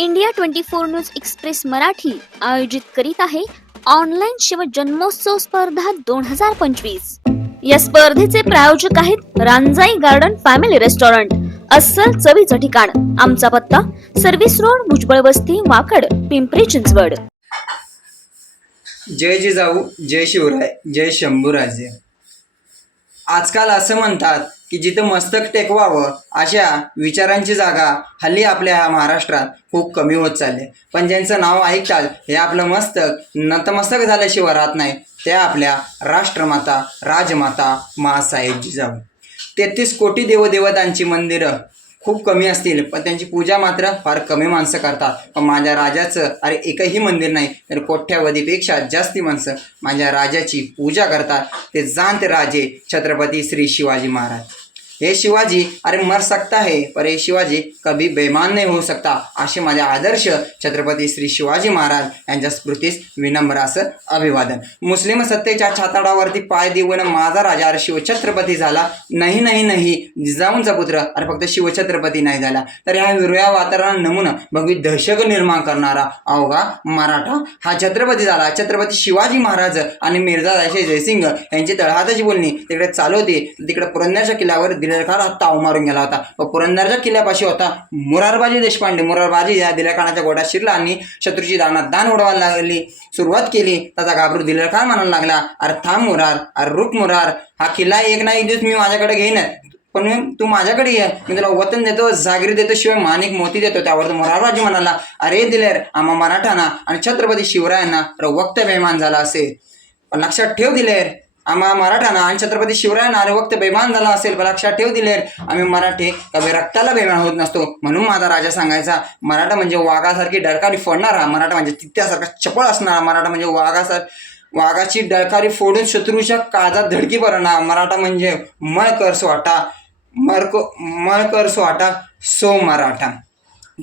India twenty four news express Marathi आयोजित करीत आहे ऑनलाईन शिव जन्मोत्सव स्पर्धा दोन हजार पंचवीस. या स्पर्धेचे प्रायोजक आहेत रांजाई गार्डन फॅमिली रेस्टॉरंट अस्सल चवीचं ठिकाण आमचा पत्ता सर्व्हिस रोड भुजबळ वस्ती वाकड पिंपरी चिंचवड. जय जिजाऊ जय शिवराय जय शंभूराजे. आजकाल असं म्हणतात की जिथं मस्तक टेकवावं अशा विचारांची जागा हल्ली आपल्या ह्या महाराष्ट्रात खूप कमी होत चालली आहे. पण ज्यांचं नाव ऐकताल हे आपलं मस्तक नतमस्तक झाल्याशिवाय राहत नाही त्या आपल्या राष्ट्रमाता राजमाता महासाहेब जिजाऊ तेहतीस कोटी देवदेवतांची मंदिरं खूप कमी असतील पण त्यांची पूजा मात्र फार कमी माणसं करतात. पण माझ्या राजाचं अरे एकही मंदिर नाही तर कोट्यावधीपेक्षा जास्ती माणसं माझ्या राजाची पूजा करतात. ते जांत राजे छत्रपती श्री शिवाजी महाराज. हे शिवाजी अरे मर सकता है पर हे शिवाजी कभी बेमान नाही होऊ सकता असे माझे आदर्श छत्रपती श्री शिवाजी महाराज यांच्या स्मृतीस विनम्र असं अभिवादन. मुस्लिम सत्तेच्या छाताडावरती पाय देऊन माझा राजा अरे शिवछत्रपती झाला. नाही नाही नाही जिजाऊंचा पुत्र अरे फक्त शिवछत्रपती नाही झाला. तर ह्या हिरव्या वातावरण नमुना भगवी दहशत निर्माण करणारा अवघा मराठा हा छत्रपती झाला. छत्रपती शिवाजी महाराज आणि मिर्झा जयसिंग जयसिंग यांची तळहाताची बोलणी तिकडे चालू होती. तिकडे पुरंदरच्या किल्ल्यावर दिलेरखान ताव मारून गेला होता. व पुरंदरच्या किल्ल्यापाशी होता. मुरारबाजी देशपांडे मुरारबाजी या दिलेखानाच्या गोड्यात शिरला आणि शत्रूची दानात दान उडवायला लागली. सुरुवात केली त्याचा घाबरू दिलेरखान म्हणायला लागला. अरे थांब मुरार अरे रुक मुरार हा किल्ला एक ना एक दिवस मी माझ्याकडे घेईनच पण तू माझ्याकडे ये. मी तुला वतन देतो जागीर देतो शिवाय माणिक मोती देतो. त्यावर तो मोरारबाजी म्हणाला अरे दिलेर आम्हा मराठाना आणि छत्रपती शिवरायांना वक्त बेमान झाला असेल. पण लक्षात ठेव दिलेर आम्हा मराठ्यांना आणि छत्रपती शिवरायांना अरे वक्त बेमान झाला असेल लक्षात ठेव दिले आम्ही मराठी कधी रक्ताला बेमान होत नसतो. म्हणून माझा राजा सांगायचा मराठा म्हणजे वाघासारखी डरकारी फोडणारा मराठा म्हणजे तित्यासारखा चपळ असणारा मराठा म्हणजे वाघासार वाघाची डळकारी फोडून शत्रूच्या काळजात धडकी भरणार मराठा म्हणजे मळकर स्वाटा मरको मळकर स्वाटा सो मराठा.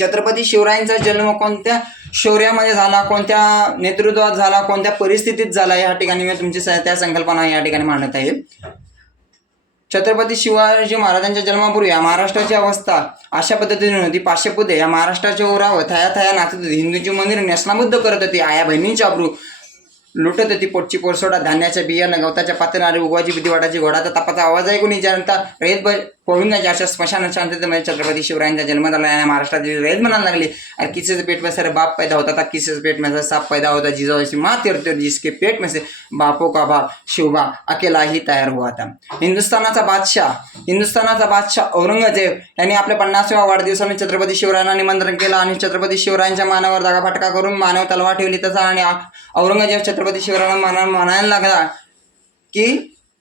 छत्रपती शिवरायांचा जन्म कोणत्या शौर्यामध्ये झाला कोणत्या नेतृत्वात झाला कोणत्या परिस्थितीत झाला या ठिकाणी मी तुमची स- त्या संकल्पना या ठिकाणी मांडत आहे. छत्रपती शिवाजी महाराजांच्या जन्मापूर्वी या महाराष्ट्राची अवस्था अशा पद्धतीने होती. पाचशे या महाराष्ट्राच्या ओरावर थया थया नाचत होती. हिंदूची मंदिर नेसनाबुद्ध करत होती. आया बहिणींची अब्रू लुटत होती. पोटची पोरसोडा धान्याच्या बियाणं गवताच्या पातळारी उगवाची भीती वाटाची घोडाचा तापाचा आवाज ऐकून जनता रेत कोविंदाच्या अशा स्मशान शांततेमध्ये छत्रपती शिवरायांचा जन्म झाला आणि महाराष्ट्रातील रेत म्हणायला लागली अरे किसेच पेट में बाप पैदा होता था किसेच पेट में साप पैदा होता जिजाऊची माँ तिरते जिसके पेट में से का बाप शिवबा अकेलाही तयार हुआ था। हिंदुस्थानाचा बादशाह हिंदुस्थानाचा बादशाह औरंगजेब यांनी आपल्या पन्नासव्या वाढदिवसाने छत्रपती शिवरायांना निमंत्रण केलं आणि छत्रपती शिवरायांच्या मानावर दागाफटका करून मानव तलवार ठेवली. तसा आणि औरंगजेब छत्रपती शिवरायांना मना म्हणायला लागला की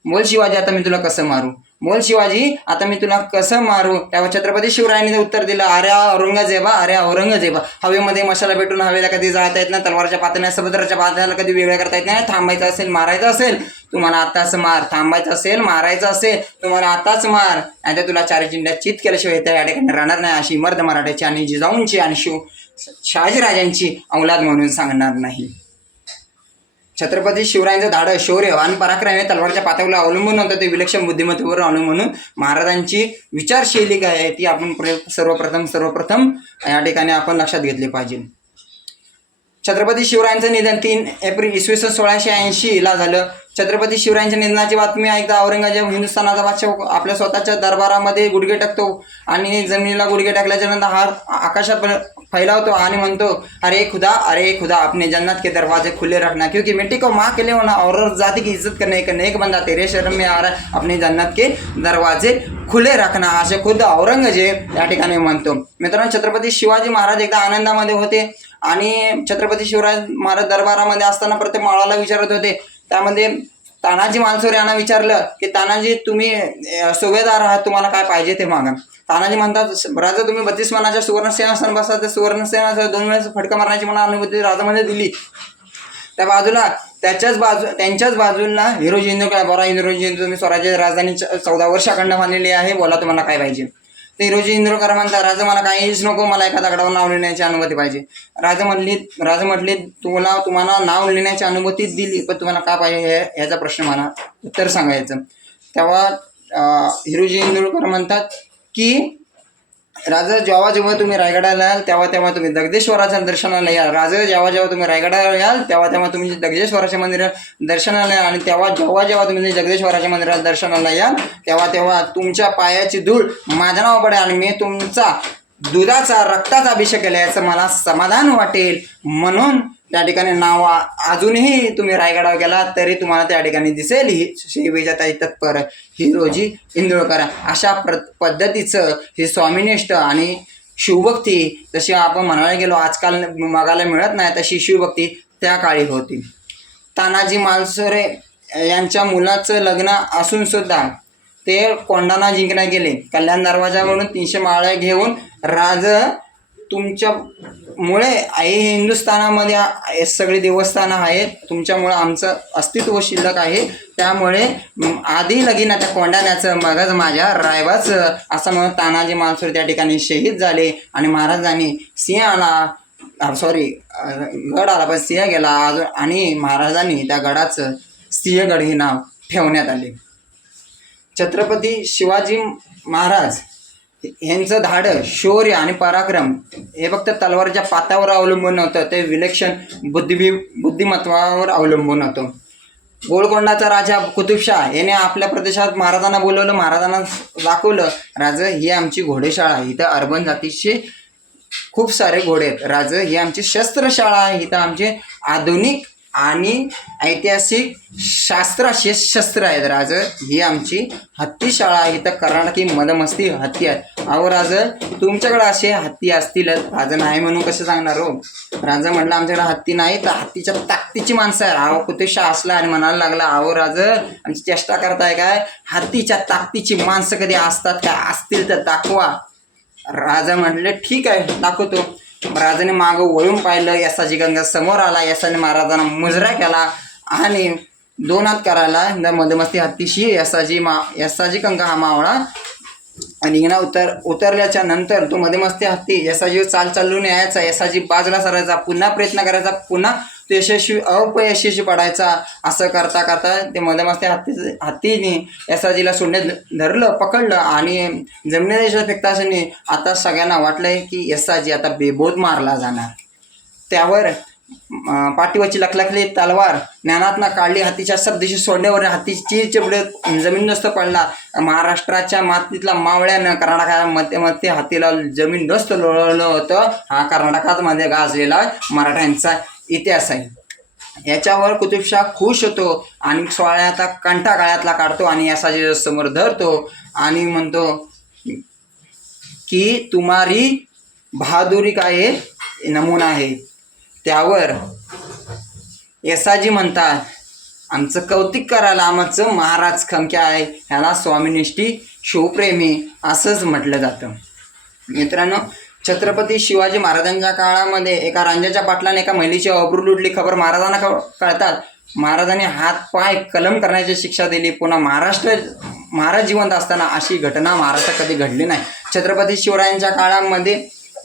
बोल शिवाजी आता मी तुला कसं मारू? बोल शिवाजी आता मी तुला कसं मारू? त्यावर छत्रपती शिवरायांनी उत्तर दिलं अरे औरंगजेबा अरे औरंगजेबा. हवेमध्ये मशाला भेटून हवेला कधी जाळता येत नाही तलवारच्या पातळ्या समुद्राच्या पातळ्याला कधी वेगळं करता येत नाही. थांबायचं असेल मारायचं असेल तुम्हाला आताच मार. थांबायचं असेल मारायचं असेल तुम्हाला आताच मार. नाही तर तुला चार चिंड्या चित केल्याशिवाय त्या या ठिकाणी राहणार नाही. अशी मर्द मराठ्याची आणि जिजाऊंची आणि शिव शहाजीराजांची औलाद म्हणून सांगणार नाही. छत्रपती शिवरायांचं धाडं शौर्य आणि पराक्रम हे तलवारच्या पातळीवर अवलंबून होतं. ते विलक्षण बुद्धिमत्तेवर अवलंबून महाराजांची विचारशैली काय आहे ती आपण प्र सर्वप्रथम सर्वप्रथम या ठिकाणी आपण लक्षात घेतली पाहिजे. छत्रपती शिवरायांचं निधन तीन एप्रिल इसवी सन सोळाशे ऐंशीला झालं. छत्रपती शिवरायांच्या निधनाची बातमी ऐकता औरंगजेब हिंदुस्थानाचा बादशाह आपल्या स्वतःच्या दरबारामध्ये गुडघे टाकतो आणि जमिनीला गुडघे टाकल्याच्यानंतर हार हा आकाशात फैलावतो आणि म्हणतो अरे खुदा अरे खुदा अपने जन्नत के दरवाजे खुले रखना क्योंकि मिट्टी को माँ के लिए होना और जाति की इज्जत करने का नेक बंदा तेरे शरण में आ रहा है। अपने जन्नत के दरवाजे खुले रखना असे खुद औरंगजेब या ठिकाणी म्हणतो मित्रांनो छत्रपती शिवाजी महाराज एकदा आनंदामध्ये होते आणि छत्रपती शिवराज महाराज दरबारामध्ये असताना प्रत्येक माळाला विचारत होते. त्यामध्ये तानाजी मानसोर यांना विचारलं की तानाजी तुम्ही सुभेदार आहात तुम्हाला काय पाहिजे ते मागा. तानाजी म्हणतात राजा तुम्ही बत्तीस मनाच्या सुवर्णसेनासन बसा त्या सुवर्णसेना दोन वेळेस फटका मारण्याची मला अनुभूती राजामध्ये दिली. त्या बाजूला त्याच्याच बाजू त्यांच्याच बाजूला हिरोजी हिंदू काय बरा हिरोजी हिंदू तुम्ही स्वराज्य राजधानी चौदा वर्ष अखंड आहे बोला तुम्हाला काय पाहिजे? ते हिरोजी इंद्रकर म्हणतात राजा मला काहीच नको मला एका दगडावर नाव लिहिण्याची अनुमती पाहिजे. राजा म्हणली राजा म्हटले तुला तुम्हाला नाव लिहिण्याची अनुमती दिली पण तुम्हाला का पाहिजे हे ह्याचा प्रश्न मला उत्तर सांगायचं. तेव्हा हिरोजी इंद्रकर म्हणतात की राजा जेव्हा जेव्हा तुम्ही रायगडाला याल तेव्हा तेव्हा तुम्ही दगदेश्वराच्या दर्शनाला याल. राजा जेव्हा जेव्हा तुम्ही रायगडाला याल तेव्हा तेव्हा तुम्ही दगदेश्वराच्या मंदिरात दर्शनाला याल. आणि तेव्हा जेव्हा जेव्हा तुम्ही जगदेश्वराच्या मंदिरात दर्शनाला याल तेव्हा तेव्हा तुमच्या पायाची धूळ माझ्या नाव पडेल आणि. मी तुमचा दुधाचा रक्ताचा अभिषेक केला याचं मला समाधान वाटेल. म्हणून त्या ठिकाणी नाव अजूनही तुम्ही रायगडावर गेला तरी तुम्हाला त्या ठिकाणी दिसेल ही श्री ताई तत्पर ही रोजी इंदुळकर. अशा प्र पद्धतीचं हे स्वामिनिष्ठ आणि शिवभक्ती जशी आपण म्हणायला गेलो आजकाल बघायला मिळत नाही तशी शिवभक्ती त्या काळी होती. तानाजी मालसोरे यांच्या मुलाचं लग्न असून सुद्धा ते कोंडाना जिंकण्यात गेले. कल्याण दरवाजावरून तीनशे माळ्या घेऊन राज तुमच्यामुळे आहे हे हिंदुस्थानामध्ये हे सगळे देवस्थानं आहेत. तुमच्यामुळं आमचं अस्तित्व शिल्लक आहे. त्यामुळे आधी लगीन त्या कोंडाण्याचं मगच माझ्या रायबाचं असं म्हणून तानाजी मानसूर त्या ठिकाणी शहीद झाले. आणि महाराजांनी सिंह आला सॉरी गड आला पण सिंह गेला. अजून आणि महाराजांनी त्या गडाचं सिंहगड हे नाव ठेवण्यात आले. छत्रपती शिवाजी महाराज यांचं धाडं शौर्य आणि पराक्रम हे फक्त तलवारच्या पातावर अवलंबून नव्हतं. ते विलक्षण बुद्धिबी बुद्धिमत्वावर अवलंबून होतं. गोलकोंडाचा राजा कुतुबशाह याने आपल्या प्रदेशात महाराजांना बोलवलं महाराजांना दाखवलं राज ही आमची घोडेशाळा आहे. इथं अर्बन जातीचे खूप सारे घोडे आहेत. राज ही आमची शस्त्रशाळा आहे. इथं आमचे आधुनिक आणि ऐतिहासिक शास्त्र असे शस्त्र आहेत राज. ही आमची हत्ती शाळा आहे तर कर्नाटकी मदमस्ती हत्ती आहेत अहो राज तुमच्याकडे असे हत्ती असतीलच राजा नाही म्हणून कसं सांगणार हो? राजा म्हटलं आमच्याकडे हत्ती नाही तर हत्तीच्या ताकदीची माणसं आहे अहो कुठे असला आणि म्हणायला लागला अहो राज आमची चेष्टा करताय काय? हत्तीच्या ताकदीची माणसं कधी असतात काय? असतील तर दाखवा. राजा म्हटले ठीक आहे दाखवतो. राजाने मागं वळून पाहिलं. यसाची गंगा समोर आला. यसाने महाराजांना मुजरा केला आणि दोन हात करायला न मधमस्ती हत्तीशी यसाची मा यसाची गंगा हा मावळा. आणि उतर उतरल्याच्या नंतर तो मध्यमस्ती हत्ती. यसाजी चाल चालून यायचा. यसाजी बाजूला सरायचा. पुन्हा प्रयत्न करायचा. पुन्हा तो यशस्वी अपयशस्वी पडायचा असं करता करता ते मधेमस्ती हत्ती हत्तीने यसाजीला सोडण्यात धरलं पकडलं आणि जमिनीच्या फेकताशाने आता सगळ्यांना वाटलंय की यसाजी आता बेबोध मारला जाणार. त्यावर पाठीवरची लखलखली तलवार ज्ञानातना काढली हत्तीच्या सबदिशी सोडण्यावर हत्तीची चिपडे जमीन नस्त पडला. महाराष्ट्राच्या मातीतला मावळ्यानं कर्नाटकाच्या मध्ये मध्ये हत्तीला जमीन नसतं लोळलं होतं. हा कर्नाटकात मध्ये गाजलेला मराठ्यांचा इतिहास आहे. याच्यावर कुतुबशाह खुश होतो आणि सोहळ्याचा कंठा गाळ्यातला काढतो आणि याचा समोर धरतो आणि म्हणतो की तुम्हारी बहादुरी का नमुना आहे? त्यावर येसाजी म्हणतात आमचं कौतिक करायला आमचं महाराज खमक्या आहे. ह्याला स्वामिनिष्ठी शिवप्रेमी असंच म्हटलं जातं. मित्रांनो छत्रपती शिवाजी महाराजांच्या काळामध्ये एका रांजाच्या पाटलाने एका महिलेची अब्रू लुटली. खबर महाराजांना कळतात. महाराजांनी हात पाय कलम करण्याची शिक्षा दिली. पुन्हा महाराष्ट्र महाराज जिवंत असताना अशी घटना महाराष्ट्रात कधी घडली नाही. छत्रपती शिवरायांच्या काळामध्ये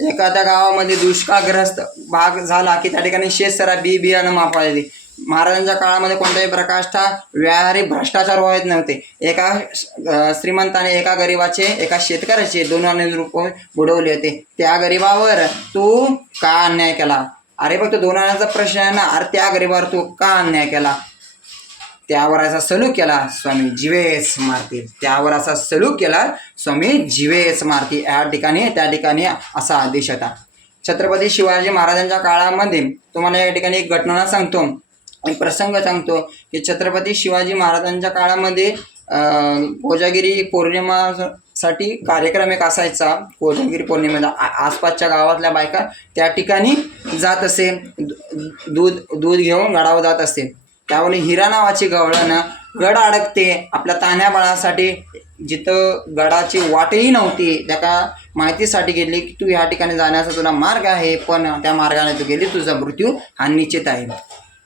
एखाद्या गावामध्ये दुष्काळग्रस्त भाग झाला की त्या ठिकाणी शेतसरा बी बियाणं मापाळली महाराजांच्या काळामध्ये कोणत्याही प्रकारचा व्याहारी भ्रष्टाचार व्हायत नव्हते. एका श्रीमंताने एका गरीबाचे एका शेतकऱ्याचे दोन अनेक रुपये बुडवले होते. त्या गरीबावर तू का अन्याय केला? अरे फक्त दोन आण्याचा प्रश्न आहे ना. अरे त्या गरीबावर तू का अन्याय केला? त्यावर असा सलूक केला स्वामी जिवेस मारतील. त्यावर असा सलूक केला स्वामी जिवेस मारती या ठिकाणी त्या ठिकाणी असा आदेश होता. छत्रपती शिवाजी महाराजांच्या काळामध्ये तुम्हाला या ठिकाणी एक घटना सांगतो. प्रसंग सांगतो की छत्रपती शिवाजी महाराजांच्या काळामध्ये कोजागिरी पौर्णिमासाठी कार्यक्रम एक असायचा. कोजागिरी पौर्णिमेचा आसपासच्या गावातल्या बायका त्या ठिकाणी जात असे. दूध दूध घेऊन गडावर जात असते त्यावर हिरा नावाची गवळण गड अडकते. आपल्या तान्या बाळासाठी जिथं गडाची वाटही नव्हती त्याका माहितीसाठी गेली की तू ह्या ठिकाणी जाण्याचा तुला मार्ग आहे पण त्या मार्गाने तू गेली तुझा मृत्यू हा निश्चित आहे.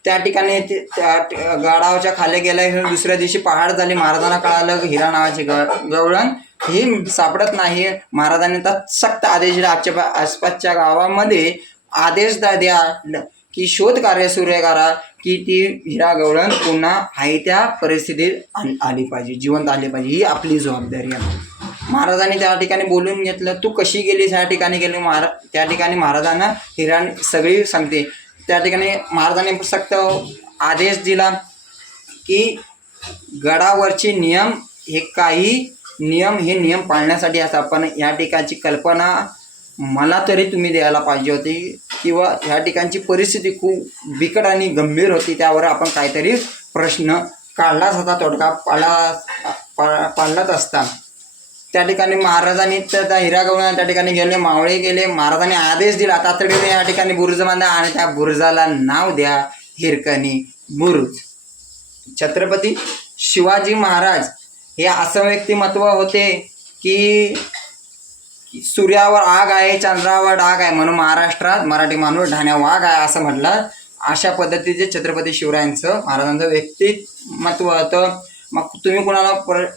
त्या ठिकाणी ते- त्या ट- गडावच्या खाली गेल्या हे दुसऱ्या दिवशी पहाड झाली. महाराजांना कळालं हिरा नावाची ग गवळण ही सापडत नाही. महाराजांनी तर सक्त आदेश दिला. आजच्या आसपासच्या गावामध्ये आदेश द्या. की शोध कार्य सुरू करा की ती हिरा गवळण पुन्हा आहे त्या परिस्थितीत आली पाहिजे जिवंत आली पाहिजे ही आपली जबाबदारी आहे. महाराजांनी त्या ठिकाणी बोलून घेतलं तू कशी गेलीस? ह्या ठिकाणी गेली. महारा त्या ठिकाणी महाराजांना हिरा सगळी सांगते. त्या ठिकाणी महाराजांनी फक्त आदेश दिला की गडावरचे नियम हे काही नियम हे नियम पाळण्यासाठी असतात. पण या ठिकाणची कल्पना मला तरी तुम्ही द्यायला पाहिजे होती किंवा ह्या ठिकाणची परिस्थिती खूप बिकट आणि गंभीर होती त्यावर आपण काहीतरी प्रश्न काढलाच होता तोडका पाळला पा पाळलाच असता. त्या ठिकाणी महाराजांनी त्या हिरा गवळण त्या ठिकाणी गेले मावळे गेले. महाराजांनी आदेश दिला तातडीने या ठिकाणी बुरुज बांधा आणि त्या बुरुजाला नाव द्या हिरकणी बुरुज. छत्रपती शिवाजी महाराज हे असं व्यक्तिमत्व होते की सूर्यावर आग आहे चंद्रावर आग आहे म्हणून महाराष्ट्रात मराठी माणूस ढाण्यावर आग आहे असं म्हटलं. अशा पद्धतीचे छत्रपती शिवरायांचं महाराजांचं व्यक्तिमत्व होतं. मग तुम्ही कोणाला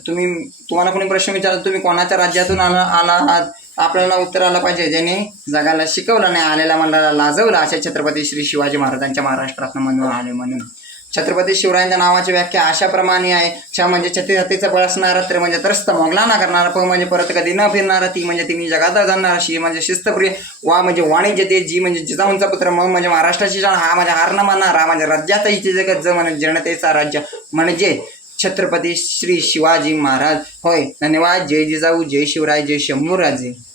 तुम्ही तुम्हाला कोणी प्रश्न विचारला तुम्ही कोणाच्या राज्यातून आला आला आहात? आपल्याला उत्तर आलं पाहिजे. ज्याने जगाला शिकवलं नाही आलेला मला लाजवलं अशा छत्रपती श्री शिवाजी महाराजांच्या महाराष्ट्रातनं म्हणून आले म्हणून. छत्रपती शिवरायांच्या नावाची व्याख्या अशाप्रमाणे आहे. क्ष म्हणजे छत्री हत्तीचं बळ असणारा तर म्हणजे त्रस्त मोगला ना करणारा प म्हणजे परत कधी न फिरणारा ती म्हणजे तिने जगात जाणार शी म्हणजे शिस्तप्रिय वा म्हणजे वाणिज्य ते जी म्हणजे जिजाऊंचा पुत्र मग म्हणजे महाराष्ट्राची जाण हा म्हणजे हार न मानणारा म्हणजे राज्यात इथे जगत ज म्हणजे जनतेचा राज्य. म्हणजे छत्रपती श्री शिवाजी महाराज. होय धन्यवाद. जय जिजाऊ जय शिवराय जय शंभूराजे.